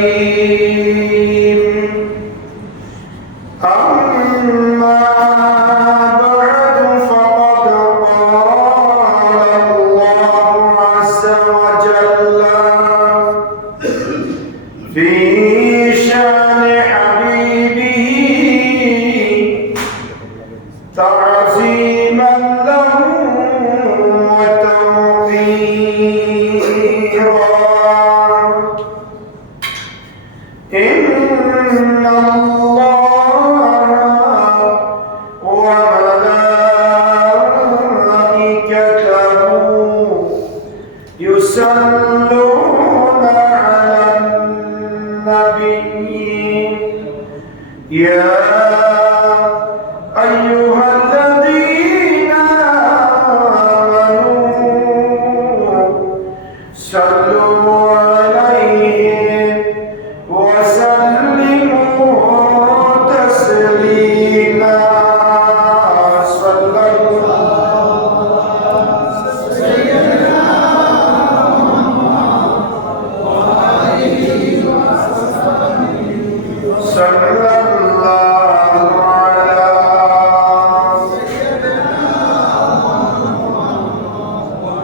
الكريم أما بعد فقد قال الله عز وجل في شأن حبيبه تعظيما له وتوقيرا إن الله وملائكته يصلون على النبي يا أيها الذين آمنوا صلوا عليه وسلموا تسليما صلى الله سيدنا وعليه وسلم صلى الله على سيدنا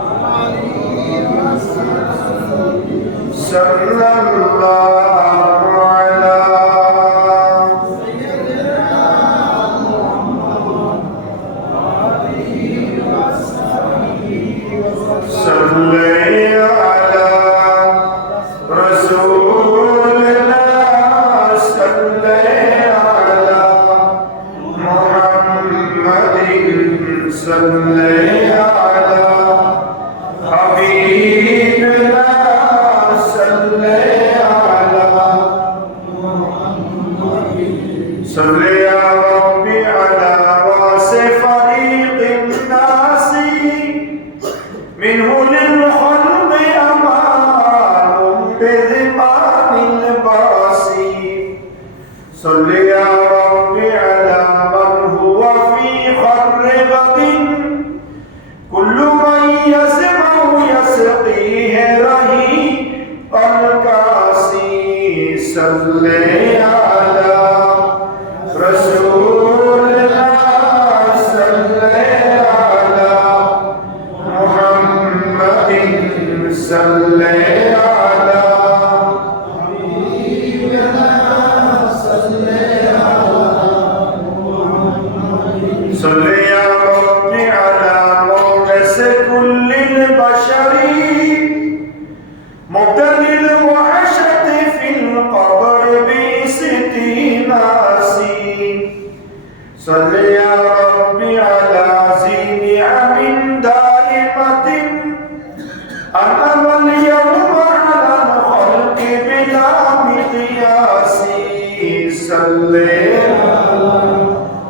وعليه وسلم صلى الله صلي على رسولنا صلي على محمد صلي على حبيبنا صلي على محمد صلي يا ربي على رأس فريق الناس منه للخلق أمان بذمان الباسي صل يا ربي على من هو في خربة كل من يسمع يسقيه رهيق الكاسي صل على رسولنا صل على محمد صل على حبيبنا صل على محمد صل يا ربي على مونس كل البشر مبتدئ الوحشة في القبر بستين ناسي صل يا ربي على ذي نعم دائمة أنعم اليوم على الخلق بلا مقياس صل على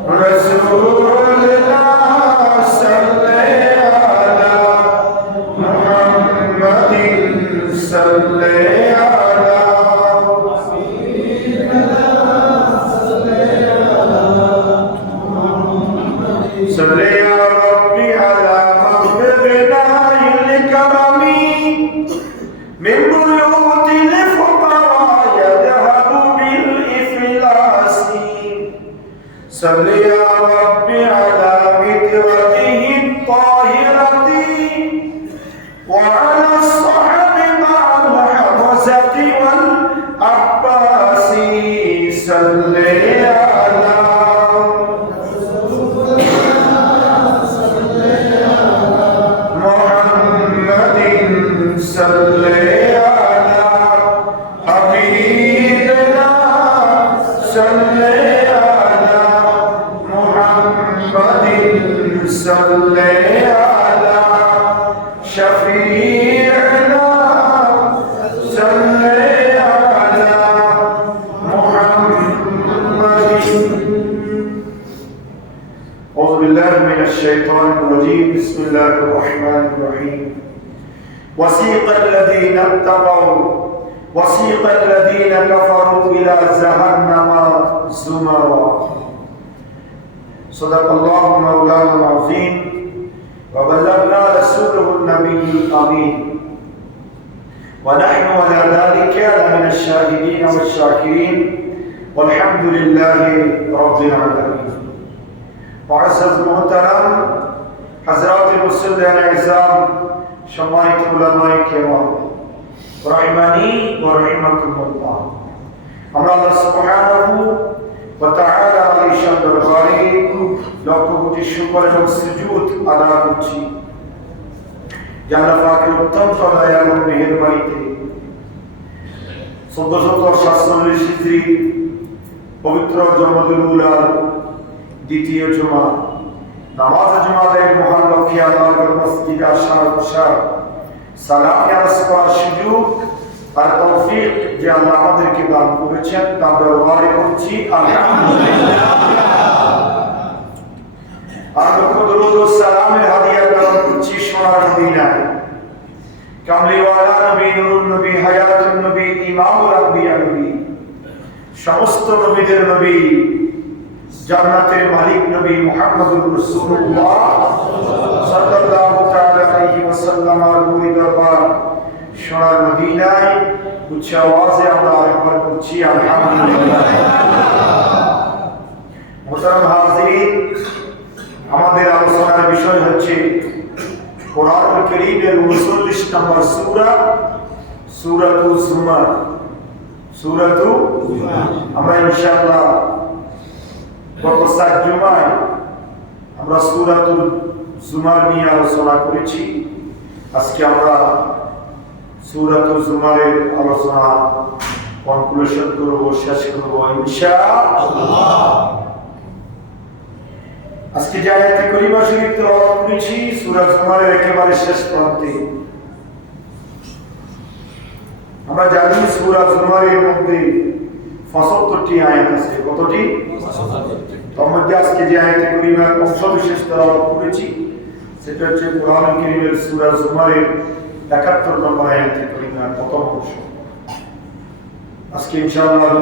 رسولنا صل على محمد صل على حبيبنا صل على محمد صل يا ربي على مغفرنا الكرم من بيوت الفقراء يذهب بالإفلاس صل يا ربي على مدرته الطاهرة وعلى الصحب مع الحمزة والعباس صل على محمد صل على حبيبنا صل على محمد صل على شفيعنا صل على محمد. أعوذ بالله من الشيطان الرجيم بسم الله الرحمن الرحيم وسيق الذين اتقوا وسيق الذين كفروا إلى جهنم زمرا صدق الله مولانا العظيم وبلغنا رسوله النبي الأمين ونحن على ذلك لمن الشاهدين والشاكرين والحمد لله رب العالمين. معزز محترم حضرات মুসল্লিয়ান ইসলাম, সম্মানিত উলামায়ে কেরাম, রাহিমানি ওয়া রাহিমাকুমুল্লাহ, আমরা আল্লাহ সুবহানাহু ওয়া তাআলা আলাইহি দরবারে লক্ষ কোটি শুকর এবং সুজুদ আদায় করছি। আল্লাহ পাকের অত্যন্ত দয়া এবং মেহেরবানিতে 1447 হিজরি পবিত্র জমাতুল উলার দ্বিতীয় জুমা, নামাজ জুমাদের মহান লক্ষ্যে আল্লাহর মসজিদে আসার বসার সালাম আরজ করার সুযোগ আর তৌফিক যে আল্লাহ আমাদেরকে দান করেছেন, তার দরবারে করছি আলহামদুলিল্লাহ। আর লক্ষ দরুদ ও সালামের হাদিয়া দান করছি সোনার মদিনায় কামলিওয়ালা নবী, নুরুন নবী, হায়াতুন নবী, ইমামুল আম্বিয়া নবী, সমস্ত নবীদের নবী, জান্নাতের মালিক নবী মুহাম্মদুর রাসূলুল্লাহ সাল্লাল্লাহু তাআলা আলাইহি ওয়াসাল্লাম এর নূরি দরবার সোনার মদিনায় উচ্চ আওয়াজে আমরা আরেকবার করছি আলহামদুলিল্লাহ। মুহতারাম হাজিরিন, আমাদের আলোচনার বিষয় হচ্ছে কোরআনুল কারীমের 39 নম্বর সূরা, সূরাতুল জুমার। সূরাতুল জুমার আমরা ইনশাআল্লাহ গত 7 জুমায় আমরা সূরাতুল জুমার নিয়ে আলোচনা করেছি। আজকে আমরা সূরাতুল জুমারের আলোচনা কনক্লুশন করব, শেষ করব ইনশাআল্লাহ। আজকে যে আয়াতে কারিমা শরীফ তেলাওয়াত করেছি সূরা জুমারের একেবারে শেষ প্রান্তে। আমরা জানি সূরা জুমারের মধ্যে 75টি আয়াত আছে। কতটি? 75টি। তার মধ্যে আজকে যে আয়াতে কারিমার অংশ বিশেষ তেলাওয়াত করেছি সেটা হচ্ছে কোরআনুল কারীমের সূরা জুমারের 71 নম্বর আয়াতে কারিমার প্রথম অংশ। আজকে ইনশাআল্লাহ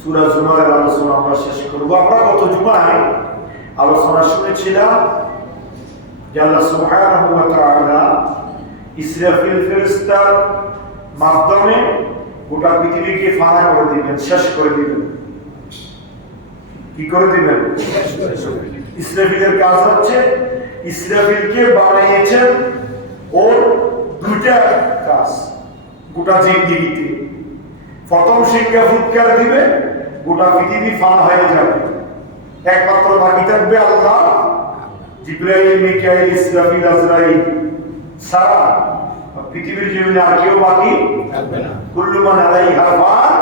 সূরা জুমারের আলোচনা আমরা শেষ করব। আমরা গত জুমায় আলোচনা শুনেছিলাম যে আল্লাহ সুবহানাহু ওয়া তাআলা ইসরাফিল ফেরেশতার মাধ্যমে গোটা পৃথিবীকে ফানা করে দিবেন, শেষ করে দিবেন। কি করে দিবেন? ইসরাফিলের কাজ হচ্ছে, ইসরাফিলকে বানিয়েছেন ওর দুইটা কাজ গোটা জিন্দেগিতে। প্রথম শিক্ষা ফুৎকার দিবে, গোটা পৃথিবী ফানা হয়ে যাবে, একমাত্র বাকি থাকবে আল্লাহ, জিবরাইল, মিকাইল, ইসরাফিল, আজরাইল সারা পৃথিবীর জমিনে আর কেউ বাকি থাকবে না। কুল্লু মান আলাইহা ফান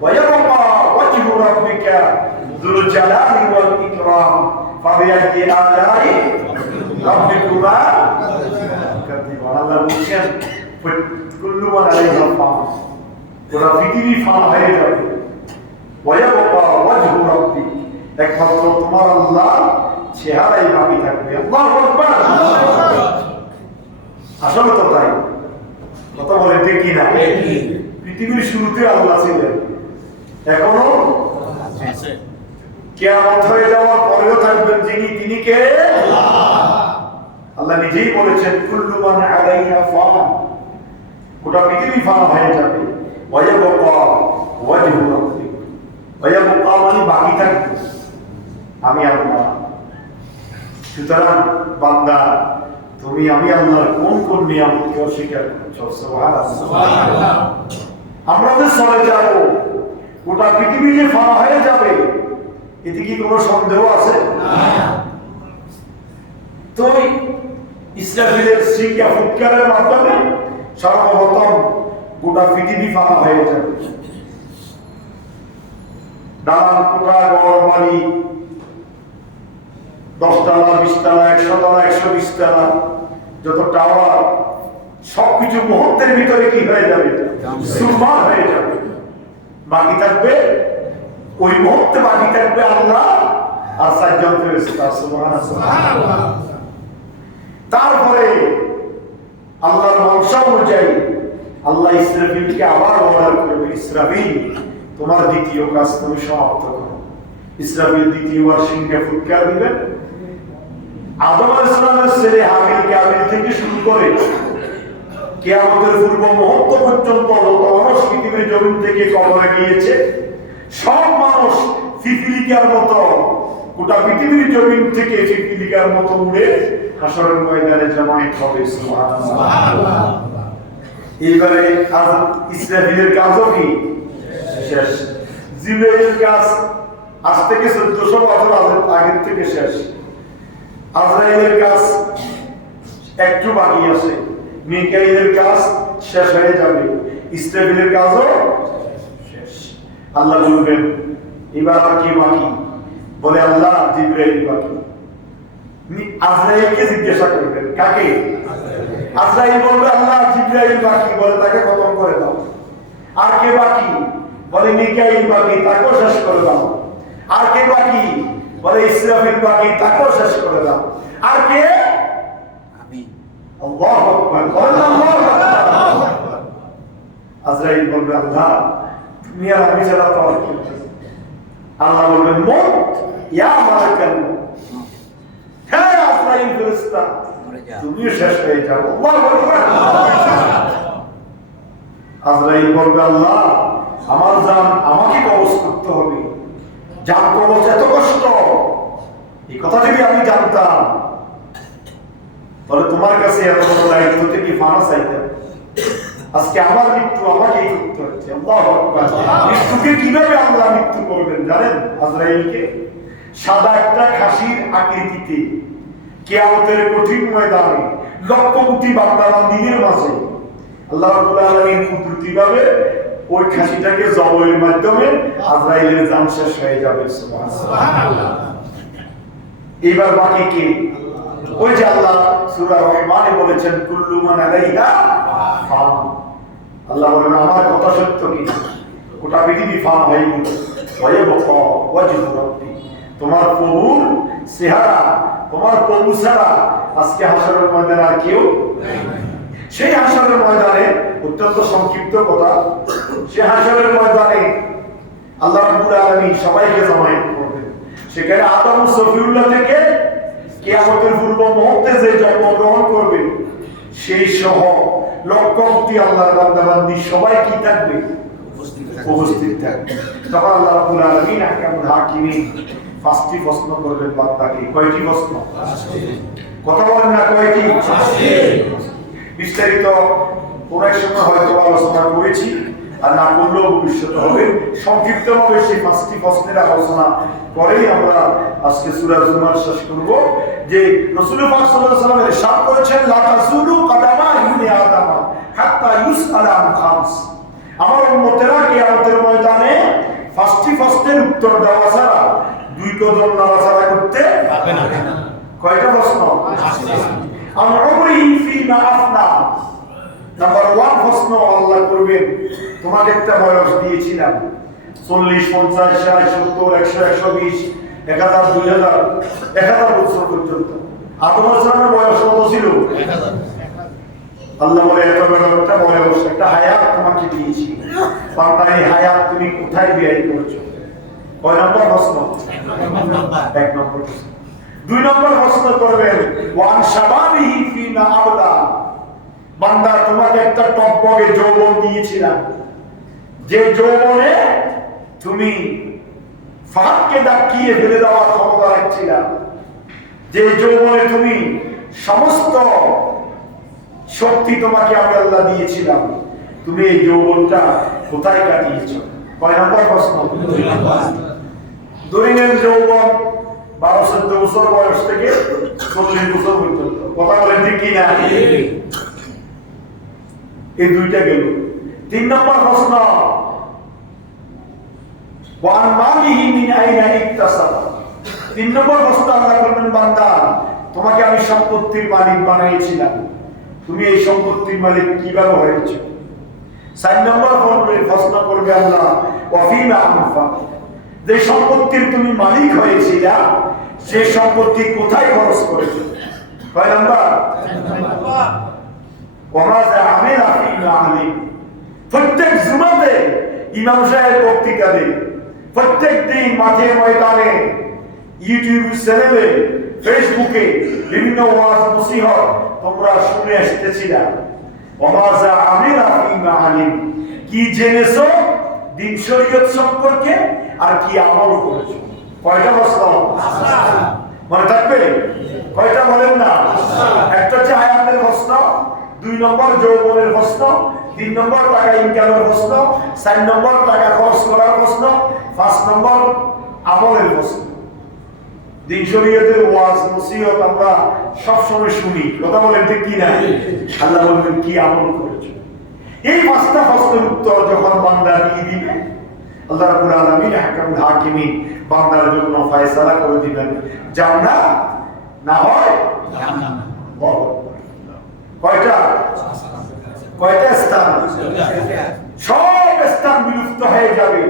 ওয়া ইয়াবকা ওয়াজহু রাব্বিকা যুল জালালি ওয়াল ইকরাম ফাবিআইয়ি আলাই রাব্বিকুমা তুকাযিবান। আল্লাহ বলেন কুল্লু মান আলাইহা ফান, পুরো পৃথিবী ফানা হয়ে যাবে। ওয়া ইয়াবকা ওয়াজহু রাব্বিক, একমাত্র তোমার আল্লাহ চেহারাই বাকি থাকবে। আল্লাহু আকবার। আসলে তো তাই, কথা বলে ঠিক কি না? পৃথিবীর শুরুতে আল্লাহ ছিলেন, এখনো আছে, কিয়ামত হয়ে যাওয়ার পরেও থাকবেন যিনি, তিনি কে? আল্লাহ নিজেই বলেছেন কুল্লু মান আলাইহা ফান, গোটা পৃথিবী ফানা হয়ে যাবে। ওয়া ইয়াবকা ওয়াজহু রাব্বিক, ওয়া ইয়াবকা মানে বাকি থাকবে আমি আল্লাহ। সুতরাং বান্দা, তুমি আমি আল্লাহর কোন কোন নিয়ামতকে অস্বীকার করছো? সুবহানাল্লাহ। আমরা যে চলে যাব, গোটা পৃথিবী যে ফানা হয়ে যাবে, এতে কি কোনো সন্দেহ আছে? না। তো ইসরাফিলের শিক্ষা ফুৎকারের মাধ্যমে সর্বপ্রথম গোটা পৃথিবী ফানা হয়ে যাবে। দালান কোঠা, ঘর বাড়ি, 10 তলা, 20 তলা, 100 তলা, 120 তলা, যত টাওয়ার, সবকিছু মুহূর্তের ভিতরে কি হয়ে যাবে? সুরমার হয়ে যাবে। বাকি থাকবে ওই মুহূর্তে বাকি থাকবে আল্লাহ আর 4 জন ফেরেশতা। সুবহানাল্লাহ। তারপরে আল্লাহর মনসা অনুযায়ী আল্লাহ ইসরাফিলকে আবার অর্ডার করবে, ইসরাফিল তোমার দ্বিতীয় কাজ তুমি সমাপ্ত করো। ইসরাফিল দ্বিতীয়বার সিংহে ফুৎকার দিবেন। আদম আলাইহিস সালামের ছেলে হাবিল কাবিল থেকে শুরু করে কিয়ামতের পূর্ব মুহূর্ত পর্যন্ত যত মানুষ পৃথিবীর জমিন থেকে কবরে গিয়েছে সব মানুষ পিপিলিকার মতো গোটা পৃথিবীর জমিন থেকে পিপিলিকার মতো উড়ে হাসরের ময়দানে জমায়েত হবে। সুবহানাল্লাহ। এইবারে ইসরাফিলের কাজও কি শেষ, জিবরাইলের কাজ আজ থেকে 1400 বছর আগের থেকে শেষ, আজরাইলের কাজ একটু বাকি আছে, মিকাইলের কাজ শেষ হয়ে যাবে, ইসরাফিলের কাজও শেষ। আল্লাহ বলবেন এবার আর কি বাকি? বলে আল্লাহ জিবরাইল বাকি। আজরাইলকে জিজ্ঞাসা করবেন, কাকে? আজরাইল বলবে আল্লাহ জিবরাইল বাকি, বলে তাকে খতম করে দাও। আর কে বাকি? বলে মিকাইল বাকি, তাকেও শেষ করে দাও। আর কে বাকি? বলে ইসরাফিল বাকি, তাকেও শেষ করে দাও। আর কে? আমি। আল্লাহু আকবার, আল্লাহু আকবার। আজরাইল বলবে আল্লাহ তুমি আর আমি ছাড়া তো আর কেউ নেই। আল্লাহ বলবেন মত ইয়া মালাকাল মউত, হ্যাঁ আজরাইল ফেরেশতা তুমিও শেষ হয়ে যাও। আল্লাহু আকবার। আজরাইল বলবে আল্লাহ আমার জান আমাকে কবজ করতে হবে, জান কবজ এত কষ্ট, এই কথা যদি আমি জানতাম তাহলে তোমার কাছে এত বড় দায়িত্ব থেকে ফানা চাইতাম। আজকে আমার মৃত্যু আমাকেই করতে হচ্ছে। আল্লাহু আকবার। মৃত্যুকে কিভাবে আল্লাহ মৃত্যু করবেন জানেন? আজরাইলকে সাদা একটা খাসির আকৃতিতে কিয়ামতের কঠিন ময়দানে লক্ষ কোটি বান্দা বান্দীদের মাঝে আল্লাহ রাব্বুল আলামিন কুদরতিভাবে ওই খাসিটাকে জবাইয়ের মাধ্যমে আজরাইলের জান শেষ হয়ে যাবে। সুবহানাল্লাহ। এবার বাকি কে? ওই যে আল্লাহ সূরা রহমানে বলেছেন কুল্লু মান আলাইহা ফান। আল্লাহ বলেন আমার কথা সত্য কি? গোটা পৃথিবী ফান হয়ে গেল। ওয়ায়াবকা ওয়াজহু রাব্বি, তোমার প্রভুর চেহারা, তোমার প্রভু ছাড়া আজকে হাসরের ময়দানে আর কেউ নাই। সেই হাসরের ময়দানে অত্যন্ত সংক্ষিপ্ত কথা, সেই হাসরের ময়দানে আল্লাহ রাব্বুল আলামিন সবাইকে জমায়েত করবেন। সেখানে আদম সফিউল্লাহ থেকে কিয়ামতের পূর্ব মুহূর্তে যে জন্মগ্রহণ করবে সেই সহ লক্ষ কোটি আল্লাহর বান্দা বান্দী সবাই কি থাকবে? উপস্থিত থাকবে। তখন আল্লাহ রাব্বুল আলামিন আহকামুল হাকিমিন 5টি প্রশ্ন করবেন বান্দাকে। কয়টি প্রশ্ন? কথা বলেন না, কয়টি? বিস্তারিত কোরআনের সময় হয়তো আলোচনা করেছি, আর না করলেও ভবিষ্যতে হবে। সংক্ষিপ্তভাবে সেই 5টি প্রশ্নের আলোচনা করেই আমরা আজকে সূরা জুমার শেষ করব। যে রাসূল পাক সাল্লাল্লাহু আলাইহি ওয়াসাল্লাম ইরশাদ করেছেন লা তাযুলু কাদামা ইবনে আদম হাত্তা ইউসআলা আন খামস। আমার উম্মতেরা কিয়ামতের ময়দানে 5টি প্রশ্নের উত্তর দেওয়া ছাড়া দুই কদম নাড়াচাড়া করতে পারবে না। কয়টা প্রশ্ন? আমরুহি ফিমা আফনা। নাম্বার 1 প্রশ্ন আল্লাহ করবেন, তোমাকে একটা বয়স দিয়েছিলাম 40, 50, 60, 70, 100, 120, 1000, 2000, 1000 বছর পর্যন্ত। আদম আলাইহিস বয়স কত ছিল? 1000। আল্লাহ বলে এত বড় একটা বয়স, একটা হায়াত তোমাকে দিয়েছি, বান্দা এই হায়াত তুমি কোথায় ব্যয় করছো? কয় নম্বর প্রশ্ন? 1 নম্বর প্রশ্ন। 2 নম্বর প্রশ্ন করবেন ওয়ান শাবাবিহি ফিমা আবলা। বান্দা তোমাকে একটা টকবগে যৌবন দিয়েছিলাম, যে যৌবনে তুমি ফাঁককে ডাকিয়ে ফেলে দেওয়ার ক্ষমতা রাখছিলাম, যে যৌবনে তুমি সমস্ত শক্তি তোমাকে আমি আল্লাহ দিয়েছিলাম, তুমি এই যৌবনটা কোথায় কাটিয়েছো? কয় নম্বর প্রশ্ন? 2 নম্বর যৌবন 12-14 বছর বয়স থেকে 40 বছর পর্যন্ত। কথা বলেন ঠিক কি না? এই দুইটা গেল। 3 নম্বর প্রশ্ন ওয়ান মালিহি মিন আইনা ইকতাসাবা। 3 নম্বর প্রশ্ন আল্লাহ করবেন বান্দা তোমাকে আমি সম্পত্তির মালিক বানিয়েছিলাম, তুমি এই সম্পত্তির মালিক কিভাবে হয়েছো? 4 নম্বর প্রশ্ন করবে আল্লাহ ওয়াফিমা আনফা। যে সম্পত্তির তুমি মালিক হয়েছিলা সেই সম্পত্তি কোথায় খরচ করেছো? কয় নাম্বার? ওয়ামাযা আমিলা ফিমা আলিম। প্রত্যেক জুমাতে ইমাম সাহেব বক্তৃতা দেন, প্রত্যেক দিন মাঠে ময়দানে, ইউটিউব চ্যানেলে, ফেসবুকে বিভিন্ন ওয়াজ নসিহত তোমরা শুনে আসতেছিলা। ওমাজা আমিলা ফিমা আলিম, কি জেনেছো দিন শরীয়ত সম্পর্কে আর কি আমল করেছো। কয়টা প্রশ্ন মনে থাকবে? কয়টা বলেন না? একটা হচ্ছে হায়াতের প্রশ্ন, 2 নম্বর যৌবনের প্রশ্ন, 3 নম্বর টাকা ইনকামের প্রশ্ন, 4 নম্বর টাকা খরচ করার প্রশ্ন, 5 নম্বর আমলের প্রশ্ন। দিন শরীয়তের ওয়াজ নসিহত আমরা সব সময় শুনি, কথা বলেন ঠিক কি না? আল্লাহ বলবেন কি আমল করেছো। এই 5টা প্রশ্নের উত্তর যখন বান্দা দিয়ে দিবে, আল্লাহ রাব্বুল আলামিন হাকামুল হাকিমিন বান্দার জন্য ফয়সালা করে দিবেন জান্নাত না হয় জাহান্নাম। কয়টা স্থান? সব স্থান বিলুপ্ত হয়ে যাবে,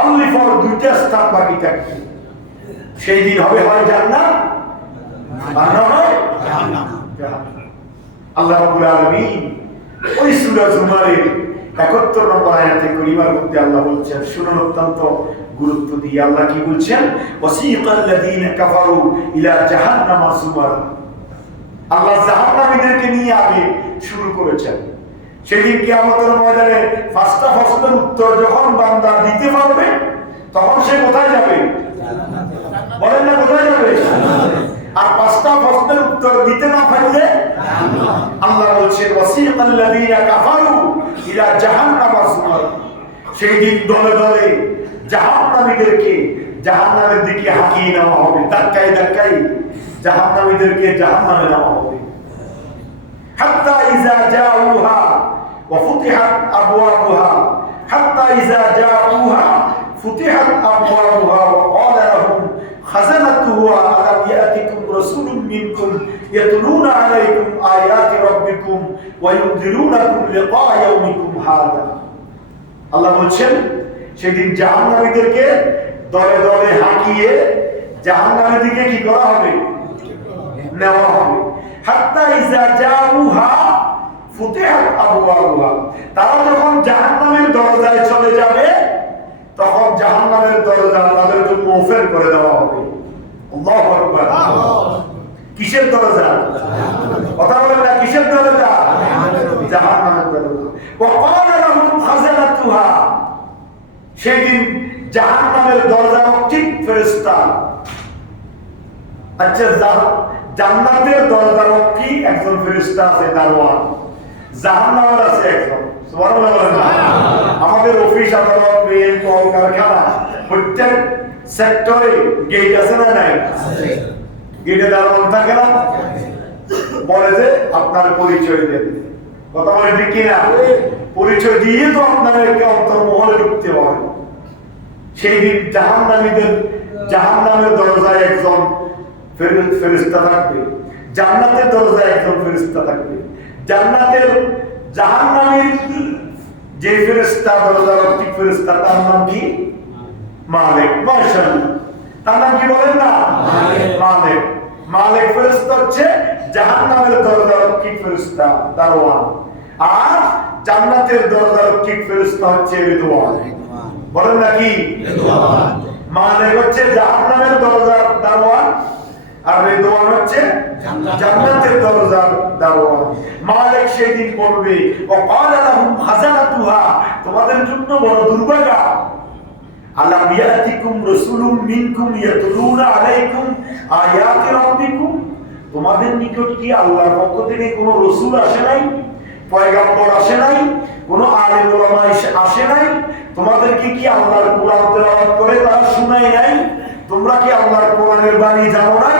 অনলি ফর 2টা স্থান বাকি থাকবে। সেই দিন হবে হয় জান্নাত আর না হয় জাহান্নাম। আল্লাহ রাব্বুল আলামিন ওই সূরা জুমারের 71 নম্বর আয়াতে কারিমার মধ্যে আল্লাহ বলছেন, শুনুন অত্যন্ত গুরুত্ব দিয়ে। আল্লাহ কি বলছেন? ওয়াসিকাল লাযীনা কাফারু ইলা জাহান্নামা যুমার। আল্লাহ জাহান্নামীদেরকে নিয়ে আগে শুরু করেছেন। সেদিন কিয়ামতের ময়দানে 5টা প্রশ্নের উত্তর যখন বান্দা দিতে পারবে, তখন সে কোথায় যাবে? বলেন না, কোথায় যাবে? আর 5টা প্রশ্নের উত্তর দিতে না পারলে আল্লাহ বলছেন ওয়াসিকাল লাযীনা কাফারু ইলা জাহান্নামা যুমার। সেই দিন দলে দলে জাহান্নামীদেরকে জাহান্নামের দিকে হাঁকিয়ে নেওয়া হবে, ধাক্কায় ধাক্কায় জাহান্নামীদেরকে জাহান্নামে নেওয়া হবে। হাত্তা ইযা জাউহা ওয়া ফুতিহাত আবওয়াবুহা, হাত্তা ইযা জাউহা ফুতিহাত আবওয়াবুহা ওয়া ক্বালা লাহুম খাযানাতুহা আলাম ইয়াতিকুম রাসূলুম মিনকুম ইয়াতলুনা আলাইকুম আয়াতি রাব্বিকুম ওয়া ইউনযিরুনাকুম লিকা ইয়াউমিকুম হাযা। আল্লাহ বলছেন সেদিন জাহান্নামীদেরকে দলে দলে হাঁকিয়ে জাহান্নামের দিকে কি করা হবে? নেওয়া হবে। হাত্তা ইযা জাউহা ফুতিহাত আবওয়াবুহা, তারা যখন জাহান্নামের দরজায় চলে যাবে, তখন জাহান্নামের দরজা তাদের জন্য ওপেন করে দেওয়া হবে। আল্লাহু আকবার। কিসের দরজা? কথা বলেন না, কিসের দরজা? জাহান্নামের দরজা। ওয়া ক্বালা লাহুম খাযানাতুহা, সেদিন জাহান্নামের দরজারক্ষী ফেরেশতা, আচ্ছা জান্নাতের দরজারক্ষী একজন ফেরেশতা আছে দারোয়ান, জাহান্নামের আছে একজন। সুবহানাল্লাহ বলেন না? আমাদের অফিস আদালত রেল কল কারখানা প্রত্যেক সেক্টরে গেট আছে না নাই? গেটে দারোয়ান থাকে না? বলে যে আপনার পরিচয় দেন, কথা বলে ঠিক কিনা? পরিচয় দিয়ে তো আপনাদেরকে অন্তর্মহলে ঢুকতে হবে। সেই দিন জাহান্নামের দরজায় একজন ফেরেশতা থাকবে, জান্নাতের দরজায় একজন ফেরেশতা থাকবে। জাহান্নামের যে ফেরেশতা দরজারক্ষী ফেরেশতা, তার নাম কি? মালিক। মাশাআল্লাহ, তার নাম কি বলেন না? মালিক। মালিক ফেরেশতা হচ্ছে জাহান্নামের দরজারক্ষী ফেরেশতা, দারোয়ান। আর জান্নাতের দরজারক্ষী ফেরেশতা হচ্ছে রিদওয়ান। বলেন না কি? রিদওয়ান। মালিক হচ্ছে জাহান্নামের দরজার দারোয়ান, আর রিদওয়ান হচ্ছে জান্নাতের দরজার দারোয়ান। মালিক সেদিন বলবে ওয়া ক্বালা লাহুম খাযানাতুহা, তোমাদের জন্য বড় দুর্ভাগ্য, আলাম ইয়াতিকুম রাসূলুম মিনকুম ইয়াতলুনা আলাইকুম আয়াতি রাব্বিকুম, তোমাদের নিকট কি আল্লাহর পক্ষ থেকে কোনো রাসূল আসে নাই, পয়গম্বর আসে নাই, কোনো আলেম ওলামা আসে নাই? তোমাদেরকে কি আল্লাহর কোরআন তেলাওয়াত করে তারা শুনায় নাই? তোমরা কি আল্লাহর কোরআনের বাণী জানো নাই?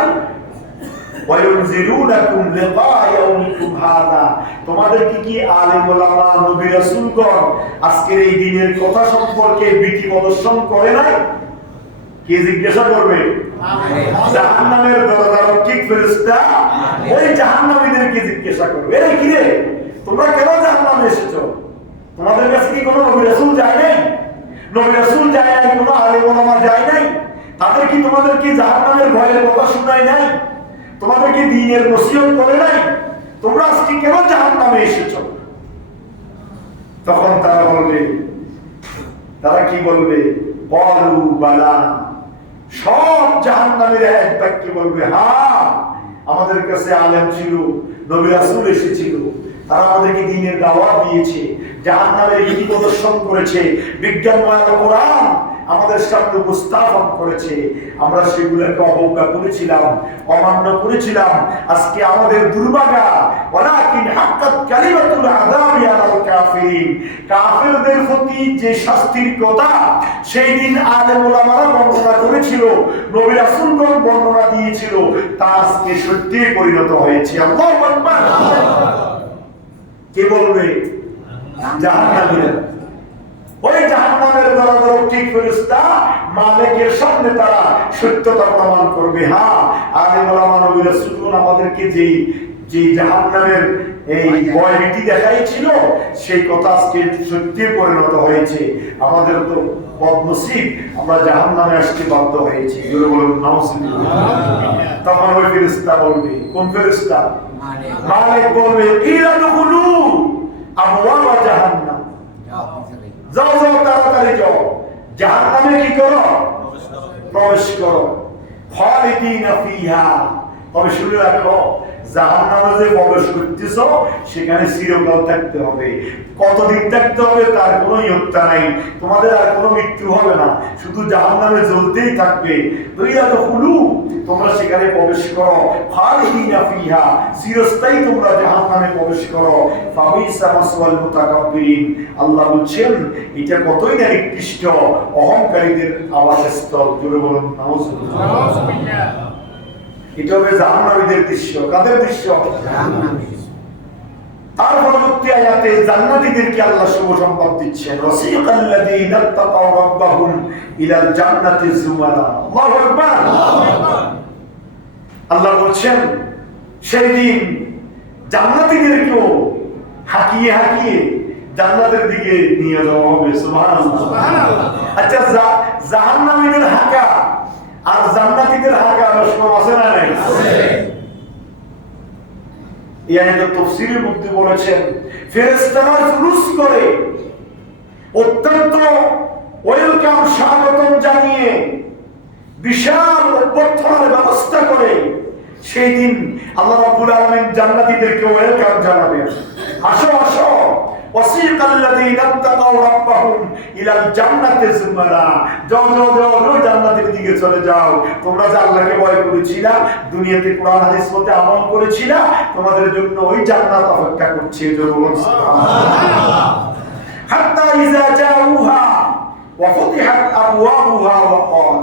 ওয়া ইউনযিরুনাকুম লিকা ইয়াউমিকুম হাযা, তোমাদেরকে কি আলেম ওলামা নবী রাসূলগণ আজকের এই দিনের কথা সম্পর্কে ভীতি প্রদর্শন করে নাই? কে জিজ্ঞাসা করবে? জাহান্নামের দরজারক্ষী ফেরেশতা ওই জাহান্নামীদেরকে জিজ্ঞাসা করবে, এই কি রে, তোমরা কেন জাহান্নামে এসেছো? তোমাদের কাছে কি কোনো নবী রাসূল যায় নাই? নবী রাসূল যায় নাই, কোনো আলেম ওলামা যায় নাই? তাদের কি তোমাদেরকে জাহান্নামের ভয়ের কথা শোনায় নাই? তোমাদের কি দ্বীনের নসিহত করে নাই? তোমরা আজকে কেন জাহান্নামে এসেছো? তখন তারা কি বলবে? ক্বালু বালা, সব জাহান্নামীরা এক বাক্যে বলবে, হ্যাঁ, আমাদের কাছে আলেম ছিল, নবী রাসূল এসেছিল, তারা আমাদেরকে দ্বীনের দাওয়াত দিয়েছে, জাহান্নামের ইতি প্রদর্শন করেছে, বিজ্ঞানময় কোরআন আমাদের সামনে উপস্থাপন করেছে। আমরা সেগুলোকে অবজ্ঞা করেছিলাম, অমান্য করেছিলাম। আজকে আমাদের দুর্ভাগা, ওয়ালাকিন হাক্কাত কালিমাতুল আযাবি আলাল কাফিরিন, কাফিরদের প্রতি যে শাস্তির কথা সেই দিন আলেম ওলামারা বর্ণনা করেছিল, নবী রাসূলগণ বর্ণনা দিয়েছিল, তা আজকে সত্যি পরিণত হয়েছে। আল্লাহু আকবার। কে বলবে? জাহান্নামীরা। ওই জাহান্নামের দরজারক্ষী ফেরেশতা মালিকের সামনে তারা সত্যতা প্রমাণ করবে। হ্যাঁ, আলেম ওলামা নবী রাসূলগণ আমাদেরকে যে জাহান্নামের এই ভয়ভীতি দেখাইছিল সেই কথা আজকে সত্যি পরিণত হয়েছে। আমাদের তো বদনসিব, আমরা জাহান্নামে আসতে বাধ্য হয়েছি। বলুন নাউজুবিল্লাহ। তখন ওই ফেরেশতা বলবে, কোন ফেরেশতা? মালিক বলবে, ইলা দুখুলু আবওয়াবা জাহান্নাম, যাও যাও তাড়াতাড়ি যাও, জাহান্নামে কি করো? প্রবেশ করো। খালিদিনা ফিহা, তবে শুনে রাখো, জাহান্নামে যে প্রবেশ করতেছো সেখানে চিরকাল থাকতে হবে। কতদিন থাকতে হবে তার কোনো ইয়ত্তা নাই। তোমাদের আর কোনো মৃত্যু হবে না, শুধু জাহান্নামে জ্বলতেই থাকবে। দুইয়া তো হুলু, তোমরা সেখানে প্রবেশ করো। খালিদিনা ফিহা, চিরস্থায়ী তোমরা জাহান্নামে প্রবেশ করো। ফাবিসা মাসওয়াল মুতাকাব্বিরিন, আল্লাহ বলছেন এটা কতই না নিকৃষ্ট অহংকারীদের আবাসস্থল। জোরে বলুন নাউজুবিল্লাহ। এটা হবে জাহান্নামীদের দৃশ্য। কাদের দৃশ্য? তার পরবর্তী আয়াতে জান্নাতীদেরকে আল্লাহ শুভ সংবাদ দিচ্ছেন, ওয়াসিকাল্লাযীনা তাকাউ রাব্বাহুম ইলাল জান্নাতি যুমারা। আল্লাহু আকবার। আল্লাহ বলছেন সেই দিন জান্নাতীদেরকেও হাঁকিয়ে হাঁকিয়ে জান্নাতের দিকে নিয়ে যাওয়া হবে। সুবহানাল্লাহ। আচ্ছা, জাহান্নামীদের হাঁকা আর জান্নাতীদের হাঁকা সমান আছে না নাই? আছে। এই আয়াতের তাফসীরের মধ্যে বলেছেন, ফেরেশতারা জুলুস করে অত্যন্ত ওয়েলকাম, স্বাগতম জানিয়ে বিশাল অভ্যর্থনার ব্যবস্থা করে সেই দিন আল্লাহ রাব্বুল আলামিন জান্নাতীদেরকে ওয়েলকাম জানাবেন। আসো আসো, ওয়াসিকাল্লাযীনা তাকাউ রাব্বাহুম ইলাল জান্নাতি যুমারা, যাও যাও যাও যাও জান্নাতের দিকে চলে যাও। তোমরা যে আল্লাহকে ভয় করেছিলা, দুনিয়াতে কোরআন হাদিস মতে আমল করেছিলা, তোমাদের জন্য ওই জান্নাত অপেক্ষা করছে। সুবহানাল্লাহ। হাত্তা ইযা জাউহা ওয়া ফুতিহাত আবওয়াবুহা ওয়া ক্বাল,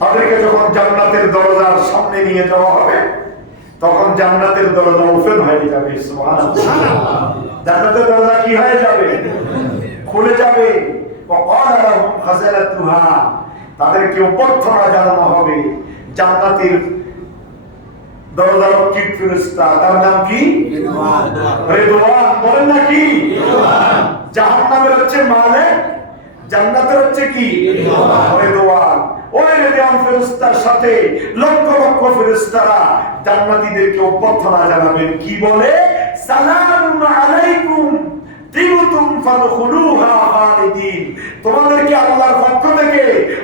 তাদেরকে যখন জান্নাতের দরজার সামনে নিয়ে যাওয়া হবে তখন জান্নাতের দরজা ওপেন হয়ে যাবে। সুবহানাল্লাহ। জান্নাতের দরজা কি হয়ে যাবে? খুলে যাবে। ওয়া ক্বালা লাহুম খাযানাতুহা, তাদেরকে অভ্যর্থনা জানানো হবে। জান্নাতের দরজারক্ষী ফেরেশতা, তার নাম কি? রিদওয়ান। রিদওয়ান বলেন না কি? রিদওয়ান। জাহান্নামের হচ্ছে মালিক, জান্নাতের হচ্ছে কি? রিদওয়ান। ওই রিদওয়ান ফেরেশতার সাথে লক্ষ লক্ষ ফেরেশতারা জান্নাতীদেরকে অভ্যর্থনা জানাবেন। কি বলে? সালামুন আলাইকুম তিবতুম ফাদখুলুহা খালিদিন, তোমাদেরকে আল্লাহর পক্ষ থেকে,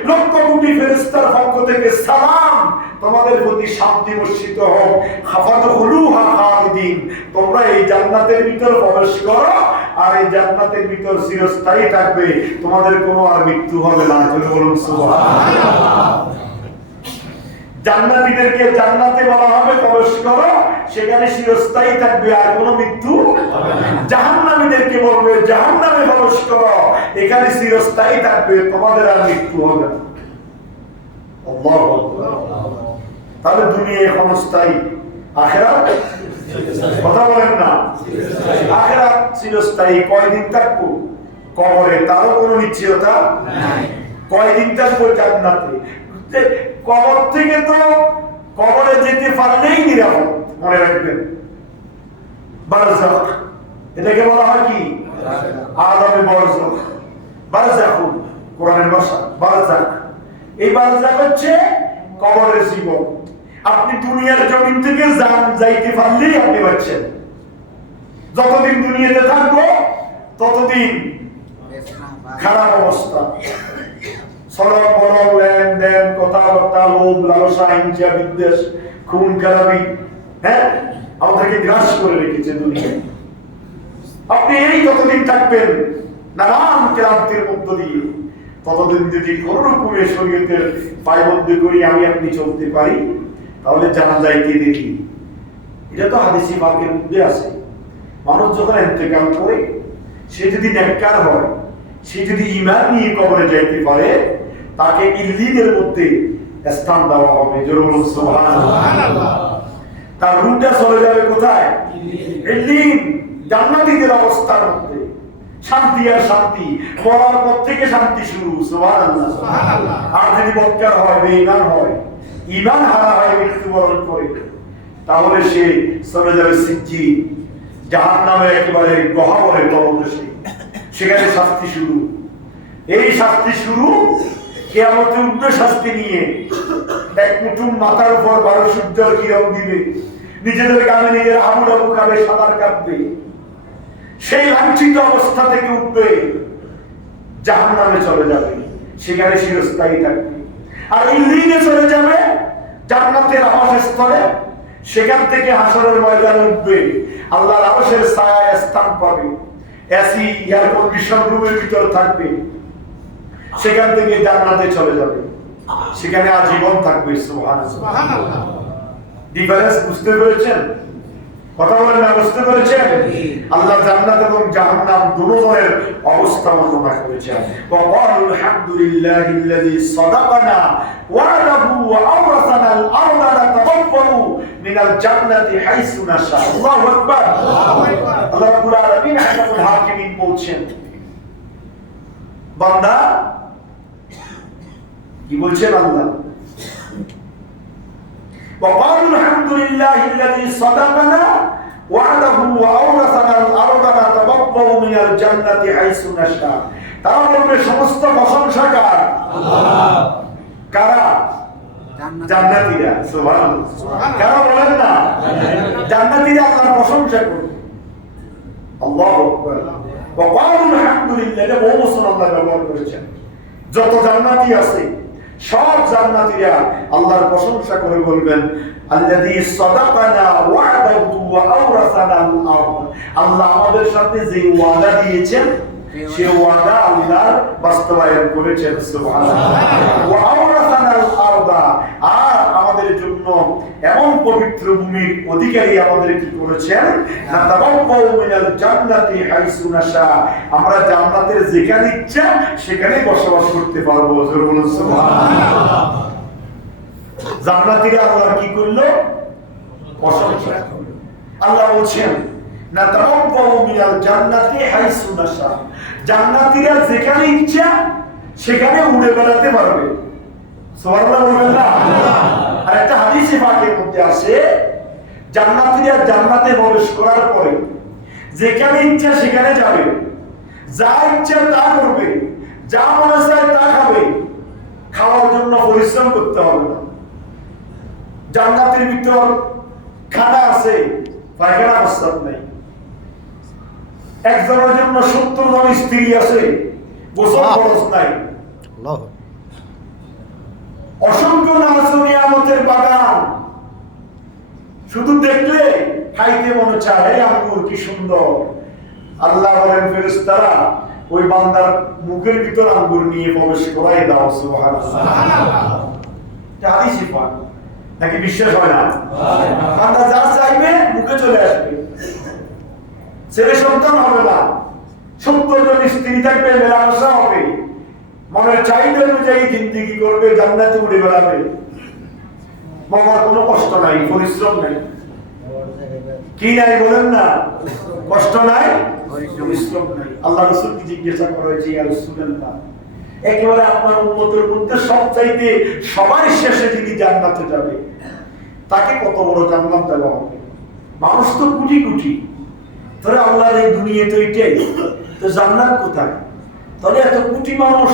লক্ষ কোটি ফেরেশতার পক্ষ থেকে সালাম, তোমাদের প্রতি শান্তি বর্ষিত হোক। ফাদখুলুহা খালিদিন, তোমরা এই জান্নাতের ভিতর প্রবেশ করো আর এই জান্নাতের ভিতর চিরস্থায়ী থাকবে, তোমাদের কোনো আর মৃত্যু হবে না। বলুন সুবহানাল্লাহ। জান্নাতীদেরকে জান্নাতে বলা হবে প্রবেশ করো, সেখানে চিরস্থায়ী থাকবে, আর কোনো মৃত্যু হবে না। জাহান্নামীদেরকে বলবে জাহান্নামে প্রবেশ করো, এখানে চিরস্থায়ী থাকবে, তোমাদের আর মৃত্যু হবে না। আল্লাহু আকবার। তাহলে দুনিয়া ক্ষণস্থায়ী, আখিরাত কথা বলেন না? আখিরাত চিরস্থায়ী। কয়দিন থাকবো কবরে তারও কোনো নিশ্চয়তা নাই। কয়দিন থাকবো জান্নাতে? কবর থেকে তো কবরে যেতে পারলেই নিরাপদ। মনে রাখবেন, বারজাখ, এটাকে বলা হয় কি? আযাবে বারজাখ। বারজাখ কোরআনের ভাষা, বারজাখ। এই বারজাখ হচ্ছে কবরের জীবন। আপনি দুনিয়ার জমিন থেকে যাইতে পারলেই আপনি বাঁচছেন। যতদিন দুনিয়াতে থাকবো ততদিন খারাপ অবস্থা, সড়ক বড় লেনদেন, কথাবার্তা, লোভ লালসা, হিংসা বিদ্বেষ, খুন খারাপি, হ্যাঁ, আমাদেরকে গ্রাস করে রেখেছে দুনিয়া। আপনি এই যতদিন থাকবেন নানান ক্লান্তির মধ্য দিয়ে, ততদিন যদি কোন রকমের শরীয়তের পায়বন্দি করি আমি আপনি চলতে পারি, তাহলে জানা যায় কে দেখি। এটা তো হাদিসে পাকের মধ্যে আছে। মানুষ যখন ইন্তেকাল করে, সে যদি নেককার হয়, সে যদি ঈমান নিয়ে কবরে যাইতে পারে, তাকে ইল্লিনের মধ্যে স্থান দেওয়া হবে। জোরে বলুন সুবহানাল্লাহ। তার রূহটা চলে যাবে কোথায়? ইল্লিন, জান্নাতীদের অবস্থার মধ্যে। শান্তি আর শান্তি, মরার পর থেকে শান্তি শুরু। সুবহানাল্লাহ। আর যদি বক্কার হয়, বেঈমান হয়, ঈমান হারা হয় মৃত্যুবরণ করে, তাহলে সে চলে যাবে সিজ্জিন, জাহান্নামের একেবারে গহ্বরে তলদেশে। সেখানে শাস্তি শুরু। এই শাস্তি শুরু কিয়ামতে উঠবে শাস্তি নিয়ে। এক কুটুম মাথার উপর 12 সূর্যের কিরণ দিবে, নিজেদের গানে নিজের হাবুডাবু খাবে, সাঁতার কাটবে। সেই লাঞ্ছিত অবস্থা থেকে উঠবে, জাহান্নামে চলে যাবে, সেখানে চিরস্থায়ী থাকবে। আর ইল্লিনে চলে যাবে, জান্নাতের আবাসস্থলে। সেখান থেকে হাসরের ময়দানে উঠবে, আল্লাহর আরশের ছায়ায় স্থান পাবে, এসি এয়ার কন্ডিশন রুমের ভিতর থাকবে। সেখান থেকে জান্নাতে চলে যাবে, সেখানে আজীবন থাকবে। সুবহানাল্লাহ। ডিফারেন্স বুঝতে পেরেছেন? কথা বলেন না, বুঝতে পেরেছেন? আল্লাহ জান্নাত এবং জাহান্নাম দুটোর অবস্থা বর্ণনা করেছেন। ওয়া ক্বালু আলহামদুলিল্লাহিল্লাযী সাদাকানা ওয়া'দাহু ওয়া আওরাসানাল আরদা নাতাবাওয়াউ মিনাল জান্নাতি হাইসু নাশা। আল্লাহু আকবার। আল্লাহ রাব্বুল আলামিন হাকামুল হাকিমিন বলছেন, বান্দা কি বলছেন আল্লাহ? وقالوا الحمد لله الذي صدقنا وعده وأورثنا الأرض نتبوأ من الجنة حيث نشاء। তারা বলবে সমস্ত প্রশংসা কার? আল্লাহ। কারা? জান্নাতীরা। সুবহানাল্লাহ। কারা বলেন না? জান্নাতীরা আল্লাহর প্রশংসা করবে। আল্লাহু আকবার। وقالوا الحمد لله, এটা বহু বছর আল্লাহ ব্যবহার করেছেন। যত জান্নাতী আছে সব জান্নাতীরা আল্লাহর প্রশংসা করে বলবেন, আল্লাযী সাদাকানা ওয়া'দাহু ওয়া আওরাসানাল আরদ। আল্লাহ আমাদের সাথে যে ওয়াদা দিয়েছেন, সেই ওয়াদা আল্লাহ বাস্তবায়ন করেছেন। সুবহানাল্লাহ। ওয়া আওরাসানাল আরদা, আর আমাদের জন্য এমন পবিত্র ভূমির অধিকারী আমাদের কি করেছেন? নাতাবাওয়াউ মিনাল জান্নাতি হাইসু নাশা, আমরা জান্নাতের যেখানে ইচ্ছা সেখানে বসবাস করতে পারবো। জোরে বলুন সুবহানাল্লাহ। জান্নাতীরা আল্লাহ কি করলো? প্রশংসা করলো। আল্লাহ বলছেন নাতাবাওয়াউ মিনাল জান্নাতি হাইসু নাশা, জান্নাতীরা যেখানে ইচ্ছা সেখানে উড়ে বেড়াতে পারবে। সুবহানাল্লাহ বলবেন না? আর একটা হাদিসে পাকের মধ্যে আছে, জান্নাতীরা জান্নাতে প্রবেশ করার পরে যেখানে ইচ্ছা সেখানে যাবে, যা ইচ্ছা তা করবে, যা মনে চায় তা খাবে, খাওয়ার জন্য পরিশ্রম করতে হবে না। জান্নাতের ভিতর খানা আছে, পায়খানা প্রস্তাব নেই। একজনের জন্য 70 জন স্ত্রী আছে, গোসল খরচ নাই। অসংখ্য নাজ নিয়ামতের বাগান, শুধু দেখলে খাইতে মনে চায়, এই আঙ্গুর কি সুন্দর। আল্লাহ বলেন ফেরেশতারা ওই বান্দার মুখের ভিতর আঙ্গুর নিয়ে প্রবেশ করাই দাও। সুবহানাল্লাহ। হাদিসে পাক, নাকি বিশ্বাস হয় না? বান্দা যা চাইবে মুখে চলে আসবে। ছেলে সন্তান হবে না, 70 জন স্ত্রী থাকবে, মেলামেশা হবে, মনের চাহিদা অনুযায়ী জিন্দেগি করবে, জান্নাতে উড়ে বেড়াবে। বাবার কোনো কষ্ট নাই, পরিশ্রম নাই। কি নাই বলেন না? কষ্ট নাই, পরিশ্রম নাই। আল্লাহ রাসূলকে জিজ্ঞাসা করা হয়েছে, ইয়া রাসূলুল্লাহ, একেবারে আপনার উম্মতের মধ্যে সবচাইতে সবার শেষে যিনি জান্নাতে যাবে, তাকে কত বড় জান্নাত দেওয়া হবে? মানুষ তো কোটি কোটি, ধরে আল্লাহর এই দুনিয়া তো এটাই, তো জান্নাত কোথায়? তাহলে এত কোটি মানুষ,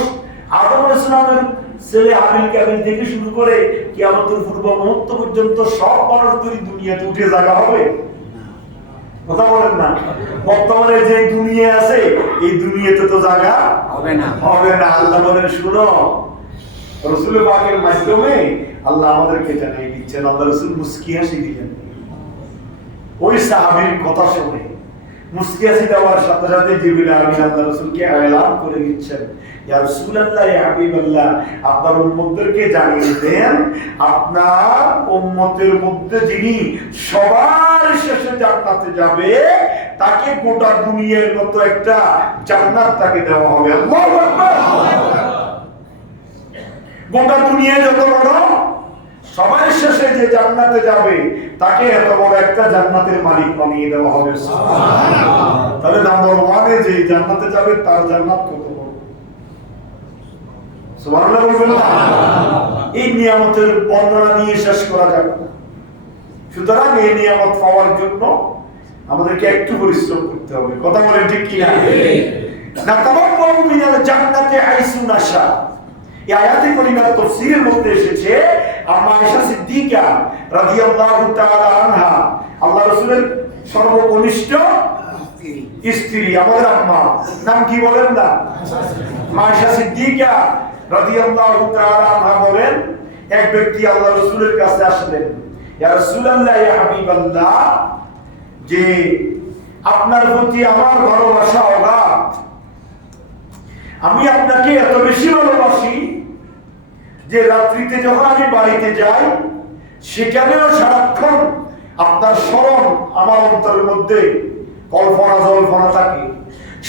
আদম আলাইহিস সালামের ছেলে হাবিল কাবিল থেকে শুরু করে কিয়ামতের পূর্ব মুহূর্ত পর্যন্ত সব মানুষ যদি দুনিয়াতে উঠে জায়গা হবে? কথা বলেন না? বর্তমানে যে দুনিয়া আছে, এই দুনিয়াতে তো জায়গা হবে না, হবে না। আল্লাহ বলেন, শুনো, রাসূল পাকের মাধ্যমে আল্লাহ আমাদেরকে জানাই দিচ্ছেন। আল্লাহ রাসূল মুস্কি হাসি দিলেন, ওই সাহাবীর কথা শুনে মুস্কি হাসি দেওয়ার সাথে সাথে জিবরিল আমিন আল্লাহ রাসূলকে এলান করে দিচ্ছেন, ইয়া রাসূলুল্লাহ, ইয়া হাবিবাল্লাহ, আপনার উম্মতদেরকে জানিয়ে দেন আপনার উম্মতের মধ্যে যিনি সবার শেষে জান্নাতে যাবে তাকে গোটা দুনিয়ার মতো একটা জান্নাত তাকে দেওয়া হবে। আল্লাহু আকবার। গোটা দুনিয়া যত বড়, সবার শেষে যে জান্নাতে যাবে তাকে এত বড় একটা জান্নাতের মালিক বানিয়ে দেওয়া হবে। সুবহানাল্লাহ। তাহলে নাম্বার 1 এ যে জান্নাতে যাবে তার জান্নাত কত বড়! সুবহানাল্লাহ বলবেন না? এই নিয়ামতের বর্ণনা দিয়ে শেষ করা যাবে না। সুতরাং এই নিয়ামত পাওয়ার জন্য আমাদেরকে একটু পরিশ্রম করতে হবে। কথা বলেন ঠিক কি না? না তামাক্কাউ মিনাল জান্নাতি হাইসু নাশা। এই আয়াতে কারিমার তাফসীরের মধ্যে এসেছে আম্মা আয়েশা সিদ্দিকা রাদিয়াল্লাহু তাআলা আনহা, আল্লাহ রাসূলের সর্বকনিষ্ঠ স্ত্রী, আমাদের আম্মা, নাম কি বলেন না? আয়েশা সিদ্দিকা রাদিয়াল্লাহু তাআলা আনহা বলেন, এক ব্যক্তি আল্লাহ রাসূলের কাছে আসলেন, ইয়া রাসূলুল্লাহ, ইয়া হাবিবাল্লাহ, যে আপনার প্রতি আমার ভালোবাসা অগাধ, আমি আপনাকে এত বেশি ভালোবাসি যে রাত্রিতে যখন আমি বাড়িতে যাই সেখানেও সারাক্ষণ আপনার স্মরণ আমার অন্তরের মধ্যে কল্পনা জল্পনা থাকে,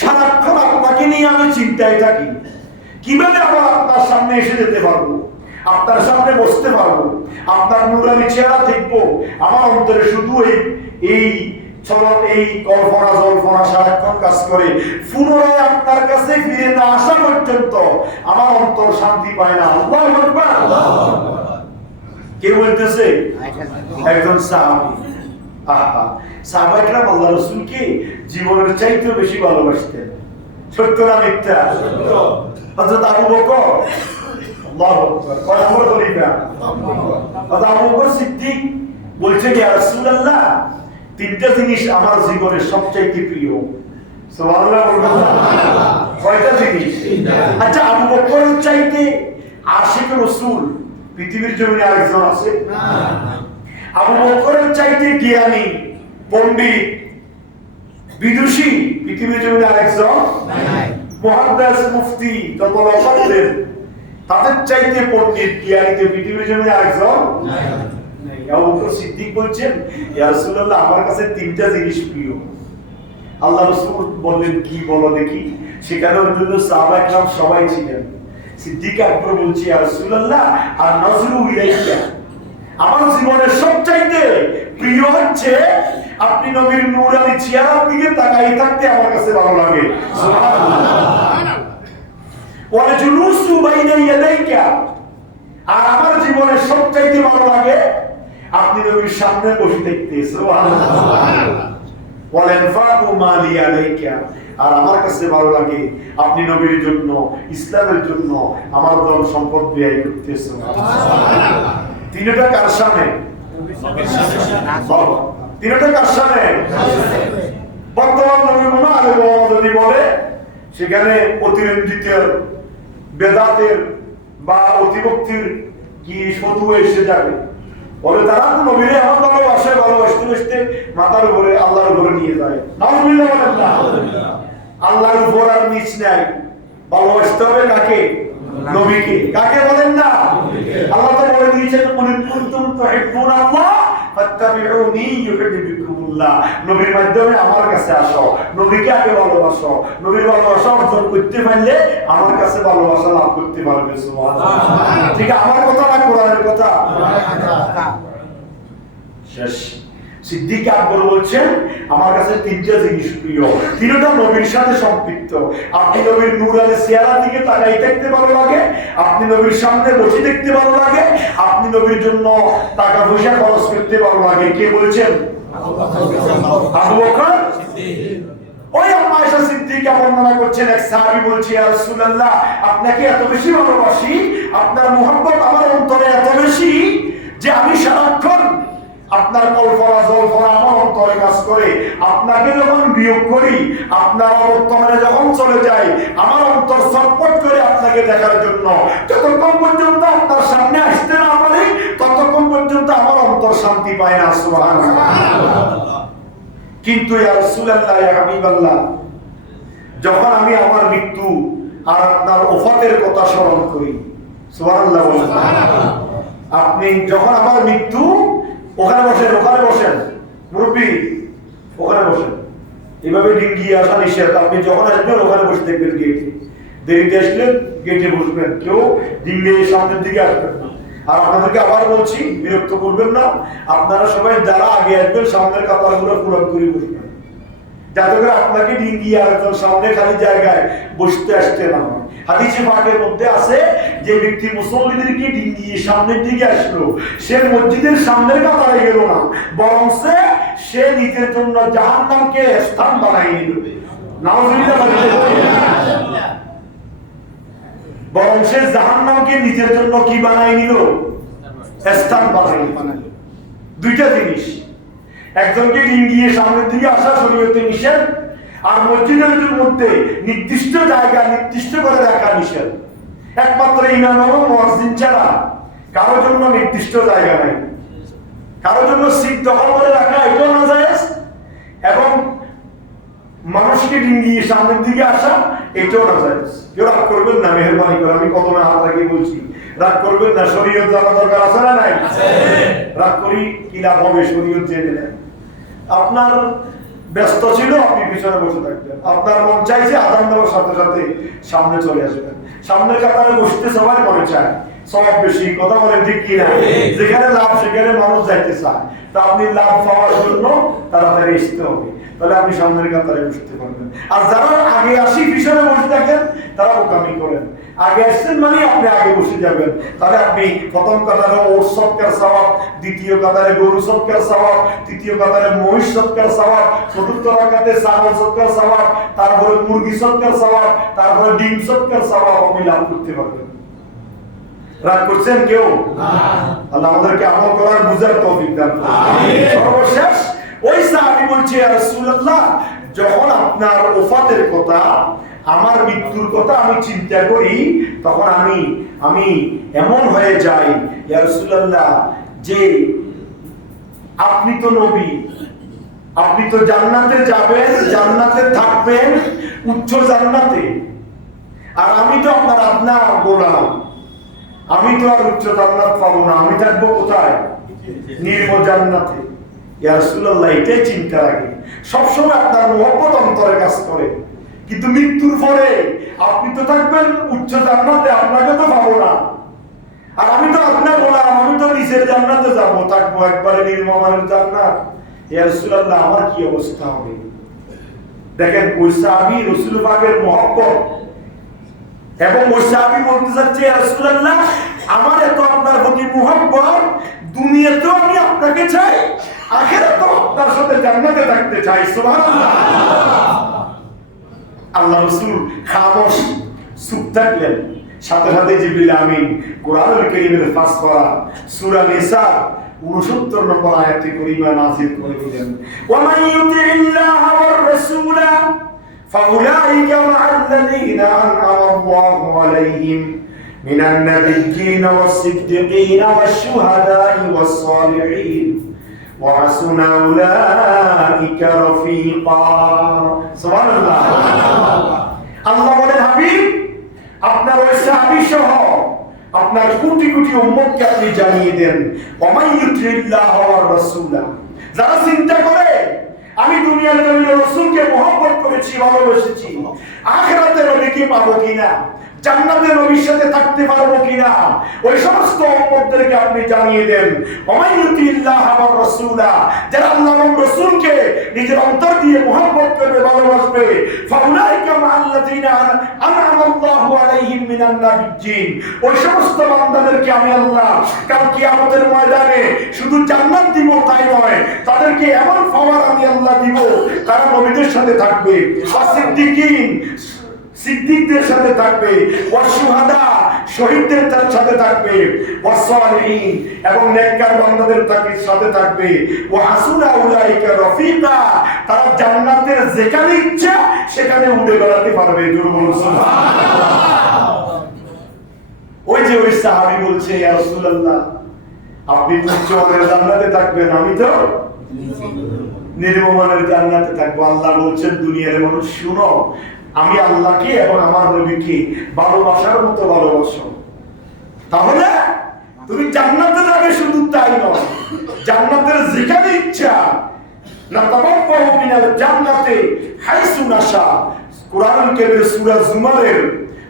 সারাক্ষণ আপনাকে নিয়ে আমি চিন্তায় থাকি, কিভাবে আবার আপনার সামনে এসে যেতে পারবো, আপনার সামনে বসতে পারবো, আপনার নূরানি চেহারা দেখবো। আমার অন্তরে শুধু এই এই কল্পনা জল্পনা সারাক্ষণ কাজ করে। পুনরায় আপনার কাছে ফিরে না আসা পর্যন্ত আমার অন্তর শান্তি পায় না। আল্লাহু আকবার। কে বলতেছে? একজন সাহাবী। আহা, সাহাবায়ে আল্লাহ রাসূলকে জীবনের চাইতেও বেশি ভালোবাসতেন। সত্য না মিথ্যা? সত্য। হযরত আবু বকর, আল্লাহু আকবার, কয় নম্বর খলিফা? হযরত আবু বকর সিদ্দিক বলছেন, ইয়া রাসূলুল্লাহ, তিনটা জিনিস আমার জীবনের সবচাইতে প্রিয়। সুবহানাল্লাহ বলবেন না? কয়টা জিনিস? আচ্ছা, আবু বকরের চাইতে আশিক রাসূল পৃথিবীর জমিনে আরেকজন আছে? আবু বকরের চাইতে জ্ঞানী, পণ্ডিত, বিদুষী পৃথিবীর জমিনে আরেকজন নাই। মুহাদ্দিস, মুফতি, যত লোক আছেন তাদের চাইতে পণ্ডিত, জ্ঞানী পৃথিবীর জমিনে আরেকজন নাই। আবু বকর সিদ্দিক বলছেন, ইয়া রাসূলুল্লাহ, আমার কাছে তিনটা জিনিস প্রিয়। আল্লাহ রাসূল বললেন, কি বলো দেখি। সেখানে অন্যান্য সাহাবায়ে কেরাম সবাই ছিলেন। সিদ্দিক আকবর বলছে, ইয়া রাসূলুল্লাহ, আর নজরু ইলাইকা, আমার জীবনের সবচাইতে প্রিয় হচ্ছে আপনি নবীর নূরানি চেহারার দিকে তাকিয়ে থাকতে আমার কাছে ভালো লাগে। সুবহানাল্লাহ। ওয়া জুলুসু বাইনা ইয়াদাইকা, আর আমার জীবনের সবচাইতে ভালো লাগে আপনি নবীর সামনে বসে থাকতে। সুবহানাল্লাহ। বলেন ফাকু মালি আলাইকা, আর আমার কাছে ভালো লাগে আপনি নবীর জন্য, ইসলামের জন্য আমার ধন সম্পদ ব্যয় করতে। সুবহানাল্লাহ। তিনটা কার সামনে? তিনটা কার সামনে? বর্তমান নবী মনে আলে যদি বলে সেখানে অতিরঞ্জিতের, বেদাতের বা অতিভক্তির কি শত্রু এসে যাবে। বলে তারা তো নবীরে এমন ভালোবাসে, ভালোবাসতে বাসতে মাথার উপরে আল্লাহর উপরে নিয়ে যায়। নাউযুবিল্লাহ বলেন না? আল্লাহর উপর আর নিচ নাই। ভালোবাসতে হবে কাকে? নবীকে। কাকে বলেন না? আল্লাহ তো বলে দিয়েছেন, কুল কুনতুম তুহিব্বুনাল্লাহ ফাত্তাবিউনি ইউহিব্বুকুমুল্লাহ, নবীর মাধ্যমে আমার কাছে আসো, নবীকে আগে ভালোবাসো। নবীর ভালোবাসা অর্জন করতে পারলে আমার কাছে ভালোবাসা লাভ করতে পারবে। সুবহানাল্লাহ। ঠিক আমার কথা না কোরআনের কথা? শেষ। সিদ্দিক আকবর বলছেন, আমার কাছে তিনটা জিনিস প্রিয়, তিনটা নবীর সাথে সম্পৃক্ত। আপনি নবীর নূরানি চেহারার দিকে তাকিয়ে থাকতে ভালো লাগে, আপনি নবীর সামনে বসে দেখতে ভালো লাগে, আপনি নবীর জন্য টাকা পয়সা খরচ করতে ভালো লাগে। কে বলছেন? আবু বকর সিদ্দিক। ওই আম্মা আয়েশা সিদ্দিকা বর্ণনা করছেন, এক সাহাবী বলছে, ইয়া রাসূলুল্লাহ, আপনাকে এত বেশি ভালোবাসি, আপনার মুহাব্বত আমার অন্তরে এত বেশি যে আমি সারাক্ষণ আপনার কল্পনা জল্পনা আমার অন্তরে কাজ করে। আপনাকে যখন বিয়োগ করি, আপনার অবর্তমানে যখন চলে যাই, আমার অন্তর ছটফট করে আপনাকে দেখার জন্য। যতক্ষণ পর্যন্ত আপনার সামনে আসতে না পারি ততক্ষণ পর্যন্ত আমার অন্তর শান্তি পায় না। সুবহানাল্লাহ। কিন্তু ইয়া রাসূলুল্লাহ, ইয়া হাবিবাল্লাহ, যখন আমি আমার মৃত্যু আর আপনার ওফাতের কথা স্মরণ করি, সুবহানাল্লাহ বলেন, আপনি যখন আমার মৃত্যু, ওখানে বসেন মুরব্বী, ওখানে বসেন, এভাবে ডিঙ্গিয়ে আসা নিষেধ। আপনি যখন আসবেন ওখানে বসে দেখবেন গেটে, দেরিতে আসলে গেটে বসবেন, কেউ ডিঙ্গিয়ে সামনের দিকে আসবেন না। আর আপনাদেরকে আবার বলছি, বিরক্ত করবেন না, আপনারা সবাই যারা আগে আসবেন সামনের কাতারগুলো পূরণ করে বসবেন, যাতে করে আপনাকে ডিঙ্গিয়ে আরেকজন সামনে খালি জায়গায় বসতে আসতে না হয়। হাদিসে পাকের মধ্যে আছে যে ব্যক্তি মুসল্লিদেরকে ডিঙ্গিয়ে সামনের দিকে আসলো, সে মসজিদের সামনের কাতারে গেল না, বরং সে নিজের জন্য জাহান্নামকে স্থান বানাই নিল। নাউজুবিল্লাহ। বরং সে জাহান্নামকে নিজের জন্য কি বানাই নিল? স্থান বানাই নিল। দুইটা জিনিস, একজনকে ডিঙ্গিয়ে সামনের দিকে আসা শরীয়তে নিষেধ, আর মসজিদের মধ্যে নির্দিষ্ট জায়গা নির্দিষ্ট করে রাখা নিষেধ। একমাত্র ইমাম এবং মুয়াজ্জিন ছাড়া কারো জন্য নির্দিষ্ট জায়গা নাই, কারো জন্য সিট দখল করে রাখা এটাও না জায়েজ, এবং মানুষকে ডিঙ্গিয়ে সামনের দিকে আসা এটাও না জায়েজ। কেউ রাগ করবেন না, মেহেরবানি করে আমি কদমে হাত রাখি বলছি, রাগ করবেন না। শরীয়ত জানা দরকার আছে না নাই? রাগ করি কি লাভ হবে? শরীয়ত জেনে নেন। আপনার ব্যস্ত ছিল, আপনি পিছনে বসে থাকবেন, আপনার মন চাইছে আদান দেওয়ার সাথে সাথে সামনে চলে আসবেন। সামনের কাতারে বসতে সবাই মনে চায়, সব বেশি কথা বলেন ঠিক কি না? যেখানে লাভ সেখানে মানুষ যাইতে চায়, তা আপনি লাভ পাওয়ার জন্য তাড়াতাড়ি আসতে হবে, তাহলে আপনি সামনের কাতারে বসতে পারবেন। আর যারা আগে আসি পিছনে বসে থাকেন তারা বোকামি করেন। আগে আসছেন মানে আপনি আগে বসে যাবেন, তাহলে আপনি প্রথম কাতারে ওট সৎকার সওয়াব, দ্বিতীয় কাতারে গরু সৎকার সওয়াব, তৃতীয় কাতারে মহিষ সৎকার সওয়াব, চতুর্থ রাকাতে ছাগল সৎকার সওয়াব, তারপরে মুরগি সৎকার সওয়াব, তারপরে ডিম সৎকার সওয়াব আপনি লাভ করতে পারবেন। রাগ করছেন কেউ? আল্লাহ আমাদেরকে আমল করার বুঝার তৌফিক দান করুন। সর্বশেষ ওই সাহাবী বলছে, ইয়া রাসূলুল্লাহ, যখন আপনার ওফাতের কথা, আমার মৃত্যুর কথা আমি চিন্তা করি, তখন আমি এমন হয়ে যাই ইয়া রাসূলুল্লাহ, যে আপনি তো নবী, আপনি তো জান্নাতে যাবেন, জান্নাতে থাকবেন, উচ্চ জান্নাতে, আর আমি তো আপনার গোলাম, আমি তো আর উচ্চ জান্নাত পাবো না, আমি থাকবো কোথায়? নিম্ন জান্নাতে। ইয়া রাসূলুল্লাহ, এটাই চিন্তা লাগে, সবসময় আপনার মহব্বত অন্তরে কাজ করে, কিন্তু মৃত্যুর পরে আপনি তো থাকবেন উচ্চ জান্নাতে, আপনাকে তো পাবো না, আর আমি তো আপনার গোলাম, আমি তো নিচের জান্নাতে যাবো, থাকবো একবারে নির্মমানের জান্নাত। ইয়া রাসূলুল্লাহ, আমার কি অবস্থা হবে? দেখেন ওই সাহাবী রাসূল পাকের মহব্বত, এবং ওই সাহাবী বলতে চাচ্ছে, ইয়া রাসূলুল্লাহ, আমার এত আপনার প্রতি মহব্বত, দুনিয়াতেও আমি আপনাকে চাই, আখিরাতেও আপনার সাথে জান্নাতে থাকতে চাই। সুবহানাল্লাহ। আল্লাহ রাসূল খামোশ চুপ থাকলেন, সাথে সাথে জিবরিল আমিন কোরআনুল কারীমের পাঁচ পারা সূরা নিসা 69 নম্বর আয়াতে কারীমা নাযিল করে দিলেন, ওয়া মান ইউতিল্লাহা ওয়ার রাসূলা ফাউলাইকা মা'আল্লাযীনা আন'আমা আল্লাহু আলাইহিম মিনান নাবিয়্যিনা ওয়াস-সিদ্দীকিনা ওয়াশ-শুহাদা'i ওয়াস-সালিহিন ওয়া হাসুনা উলাইকা রাফীকা। সুবহানাল্লাহ। আল্লাহ বলেন, হাবিব, আপনার ওই সাহাবী সহ আপনার কোটি কোটি উম্মতকে আপনি জানিয়ে দেন, ওয়া মান ইউতিল্লাহ ওয়ার রাসূলা, যারা চিন্তা করে আমি দুনিয়ার জমিনে রাসূলকে মহব্বত করেছি, ভালোবেসেছি, আখিরাতে নবীকে পাবো কিনা, জান্নাতে নবীর সাথে থাকতে পারবো কিনা, ওই সমস্ত উম্মতদেরকে আপনি জানিয়ে দেন, ওয়া মান ইউতিল্লাহ ওয়ার রাসূলা, যারা আল্লাহ এবং রাসূলকে নিজের অন্তর দিয়ে মহব্বত করবে, ভালোবাসবে, ফাউলাইকা মা'আল্লাযীনা আন'আমা আল্লাহু আলাইহিম মিনান নাবিয়্যিন, ওই সমস্ত বান্দাদেরকে আমি আল্লাহ কাল কিয়ামতের ময়দানে শুধু জান্নাত দিব তাই নয়, তাদেরকে এমন পাওয়ার আমি আল্লাহ দিব, তারা নবীদের সাথে থাকবে, সিদ্দিকিন সিদ্দিকদের সাথে থাকবে, ওয়াশুহাদা শহীদদের সাথে থাকবে, ওয়াসসালিহিন এবং নেককার বান্দাদের সাথে থাকবে, ওয়া হাসুনা উলাইকা রাফীকা, তারা জান্নাতের যেখানে ইচ্ছা সেখানে উড়ে বেড়াতে পারবে। জোরে বলুন সুবহানাল্লাহ। ওই যে ওই সাহাবী বলছে, ইয়া রাসূলুল্লাহ, আপনি তো জান্নাতে থাকবেন, আমি তো নির্মমানের জান্নাতে থাকবো। আল্লাহ বলছেন দুনিয়ার মানুষ শুনো, আমি আল্লাহকে এবং আমার নবীকে ভালোবাসার মতো ভালোবাসো, তাহলে তুমি জান্নাতে যাবে। শুধু তাই নয়, জান্নাতের যেখানে ইচ্ছা না তাবাক্কাউ মিনাল জান্নাতে হাইসু নাশা। কোরআনুল কারীমের সূরা জুমারের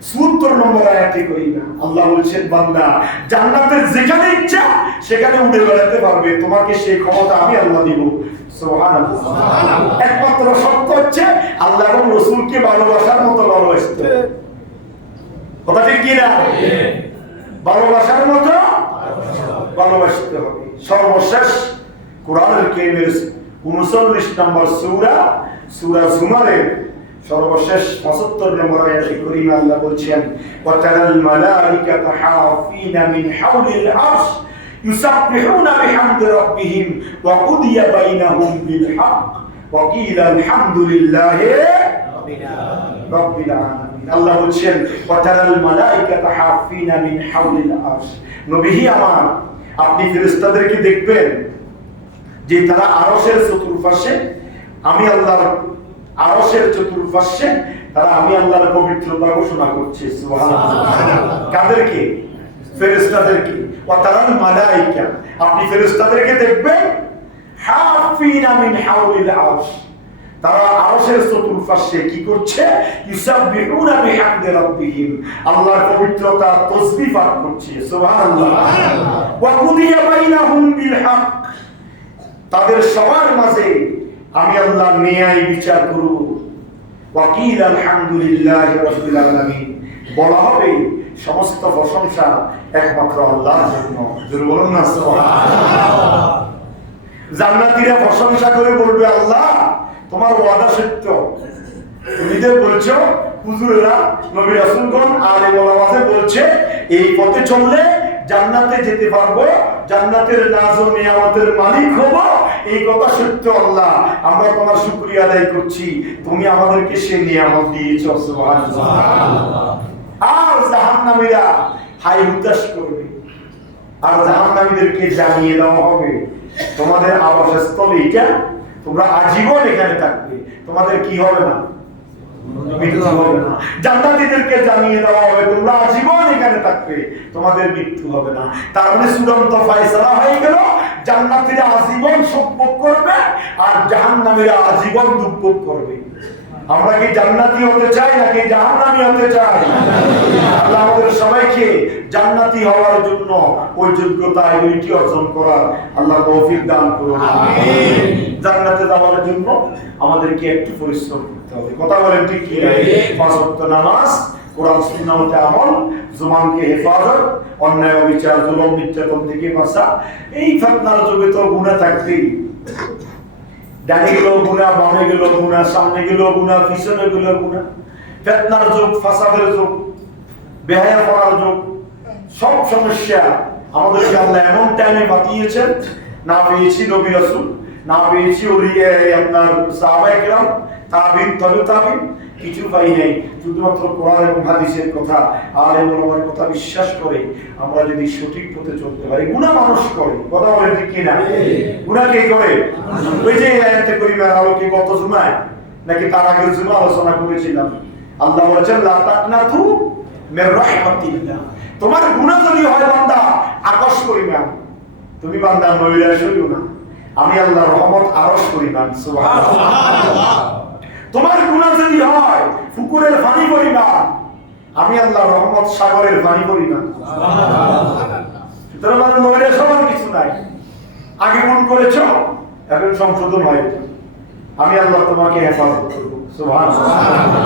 ৭৪ নম্বর আয়াতে করিনা আল্লাহ বলছেন, বান্দা জান্নাতের যেখানে ইচ্ছা সেখানে উড়ে বেড়াতে পারবে, তোমাকে সেই ক্ষমতা আমি আল্লাহ দিব। সুবহানাল্লাহ। একমাত্র শর্ত হচ্ছে আল্লাহ এবং রাসূলকে ভালোবাসার মতো ভালোবাসতে হবে। কথা ঠিক কি না? ভালোবাসার মতো ভালোবাসতে হবে। সর্বশেষ কোরআনুল কারীমের ৩৯ নম্বর সূরা জুমারের সর্বশেষ ৭৫ নম্বর আয়াতে কারীমা আল্লাহ বলছেন, ওয়াতারাল মালাইকাতা হাফিনা মিন হাওলিল আরশ ইউসাব্বিহুনা বিহামদি রাব্বিহিম ওয়া কুদিয়া বাইনাহুম বিল হক ওয়া কিলা আলহামদুলিল্লাহি রাব্বিল আলামিন। আল্লাহ বলছেন, ওয়াতারাল মালাইকাতা হাফিনা মিন হাওলিল আরশ। নবী আমার, আপনি ফেরেশতাদেরকে দেখবেন যে তারা আরশের চতুর্পাশে, আমি আল্লাহর আরশের চতুর্পাশে তারা আমি আল্লাহর পবিত্রতা ঘোষণা করছে। সুবহানাল্লাহ। কাদেরকে? ফেরেশতাদেরকে। ওয়া তারাল মালাইকা, আপনি ফেরেশতাদেরকে দেখবেন হাফিনা মিন হাওলিল আরশ, তারা আরশের চতুর্পাশে কি করছে? ইউসাব্বিহুনা বিহামদি রাব্বিহিম, আল্লাহর পবিত্রতা তাসবিহ পাঠ করছে। সুবহানাল্লাহ। ওয়া কুদিয়া বাইনাহুম বিল হক, তাদের সবার মাঝে আমি আল্লাহ ন্যায় বিচার করব। ওয়া কিলা আলহামদুলিল্লাহি রাব্বিল আলামিন, বলা হবে সমস্ত প্রশংসা একমাত্র আল্লাহর জন্য। জোরে বলুন না সুবহানাল্লাহ। জান্নাতীরা প্রশংসা করে বলবে, আল্লাহ তোমার ওয়াদা সত্য। তুমি যে বলছো, হুজুরেরা, নবী রাসূলগণ, আলেম ওলামাতে বলছে এই পথে চললে জান্নাতে যেতে পারবো, জান্নাতের নাজ ও নিয়ামতের মালিক হব, এই কথা সত্য আল্লাহ। আমরা তোমার শুকরিয়া আদায় করছি, তুমি আমাদেরকে সেই নিয়ামত দিয়েছো। সুবহানাল্লাহ। আর জাহান্নামীরা হাই হুতাশ করবে, আর জাহান্নামীদেরকে জানিয়ে দেওয়া হবে তোমাদের আবাসস্থল এটা, তোমরা আজীবন এখানে থাকবে, তোমাদের কি হবে না? মৃত্যু হবে না। জান্নাতীদেরকে জানিয়ে দেওয়া হবে তোমরা আজীবন এখানে থাকবে, তোমাদের মৃত্যু হবে না। তার মানে চূড়ান্ত ফয়সালা হয়ে গেল, জান্নাতীরা আজীবন সুখ ভোগ করবে আর জাহান্নামীরা আজীবন দুঃখ ভোগ করবে। আমরা কি জান্নাতি হতে চাই নাকি জাহান্নামী হতে চাই? আল্লাহ আমাদের সবাইকে জান্নাতি হওয়ার জন্য ওই যোগ্যতা এবিলিটি অর্জন করার আল্লাহ তৌফিক দান করুন। আমিন। জান্নাতে যাওয়ার জন্য আমাদেরকে একটু পরিশ্রম করতে হবে। কথা বলেন ঠিক কি? পাঁচ ওয়াক্ত নামাজ, কোরআন সুন্নাহতে আমল, জুমানকে হেফাজত, অন্যায় অবিচার জুলুম নির্যাতন থেকে বাঁচা। এই ফিতনার যুগে তো গুনাহ থাকতেই, ডানে গেল গুনাহ, বামে গেল গুনাহ, সামনে গেল গুনাহ, পিছনে গেল গুনাহ। ফিতনার যুগ, ফাসাদের যুগ, বেহায়া করার যুগ, সব সমস্যা আমাদেরকে আল্লাহ এমন টাইমে বাতিয়েছেন, না পেয়েছি নবী রাসূল, না পেয়েছি ওলিয়ে আপনার সাহাবায়ে কেরাম, তাবিন, তবে তাবিন, কিছু পাই নাই। শুধুমাত্র কোরআন এবং হাদিসের কথা, আলেম ওলামার কথা বিশ্বাস করে আমরা যদি সঠিক পথে চলতে পারি। গুনাহ মানুষ করে, কথা বলেন ঠিক কি না? গুনাহ কে করে? ওই যে আয়াতে কারিমার আলোকে গত জুমায় নাকি তার আগের জুমা আলোচনা করেছিলাম, আল্লাহ বলেছেন লা তাকনাতু মির রাহমাতিল্লাহ। তোমার গুনাহ যদি হয় বান্দা, আকর্ষ করিবা, তুমি বান্দা নৈরাশ হইও না, আমি আল্লাহর রহমত আরশ করিবা। সুবহানাল্লাহ। তোমার গুনাহ যদি হয় পুকুরের পানি পরিমাণ, আমি আল্লাহর রহমত সাগরের পানি পরিমাণ। সুবহানাল্লাহ। সুতরাং মানে নৈরাশ হওয়ার কিছু নাই। আগে মন করেছো, এখন সংশোধন হয়, আমি আল্লাহ তোমাকে হেফাজত করব। সুবহানাল্লাহ।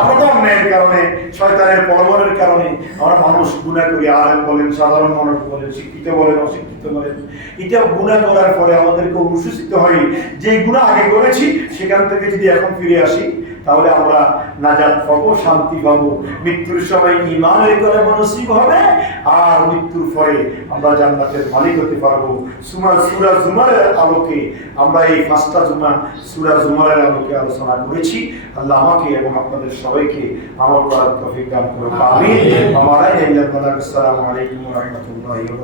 আমরা তো অন্যায়ের কারণে, শয়তানের প্রলোভনের কারণে আমরা মানুষ গুনাহ করি। আলেম বলেন, সাধারণ মানুষ বলেন, শিক্ষিত বলেন, অশিক্ষিত বলেন, এটা গুনাহ করার পরে আমাদেরকে অনুশোচিত হয় যে গুনাহ আগে করেছি, সেখান থেকে যদি এখন ফিরে আসি তাহলে আমরা নাজাত পাবো, শান্তি পাবো। মৃত্যুর সময় ঈমানের কলমা নসিব হবে, আর মৃত্যুর পরে আমরা জান্নাতের মালিক হতে পারবো। সূরা জুমারের আলোকে আমরা এই পাঁচটা জুমা সূরা জুমারের আলোকে আলোচনা করেছি। আল্লাহ আমাকে এবং আপনাদের সবাইকে আমল করার তৌফিক দান করুন। আমিন। আসসালামু আলাইকুম ওয়া রাহমাতুল্লাহি ওয়া বারাকাতুহু।